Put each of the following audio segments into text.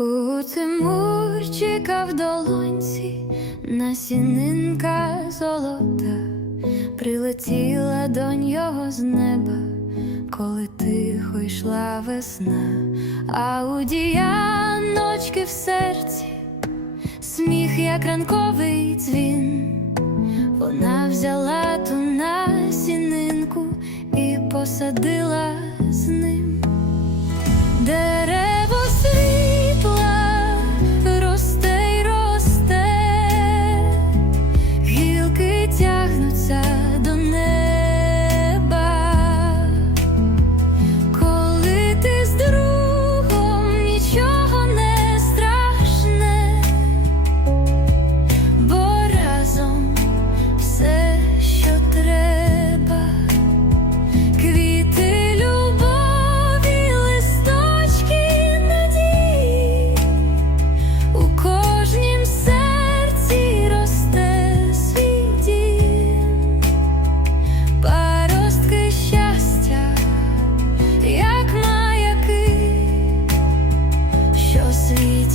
У Тимурчика в долонці насінинка золота прилетіла до нього з неба, коли тихо йшла весна, а у діяночки в серці сміх, як ранковий дзвін. Вона взяла ту насінинку і посадила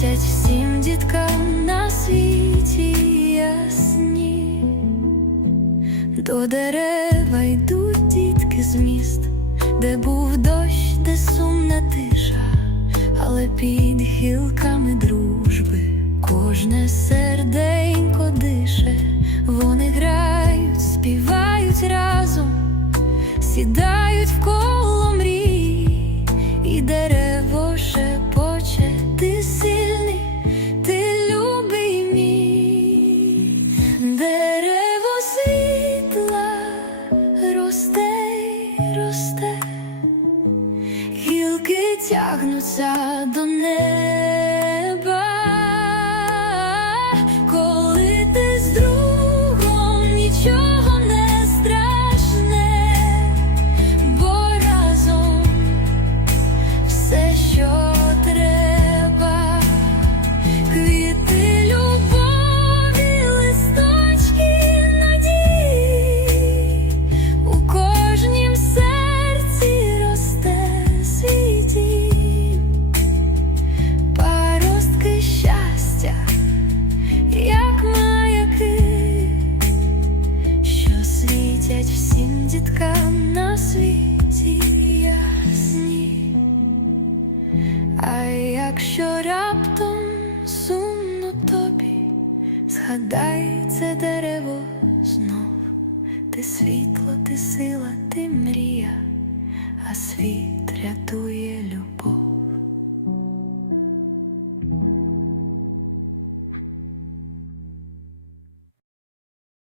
світять всім діткам на світі ясні. До дерева йдуть дітки з міст, де був дощ, де сумна тиша, але під гілками дружби кожне серденько дише, вони грають, співають разом, сідають в коло мрій, і дерево тягнуться до неба, світять всім діткам на світі ясні. А якщо раптом сумно тобі, згадай це дерево знов, ти світло, ти сила, ти мрія, а світ рятує любов.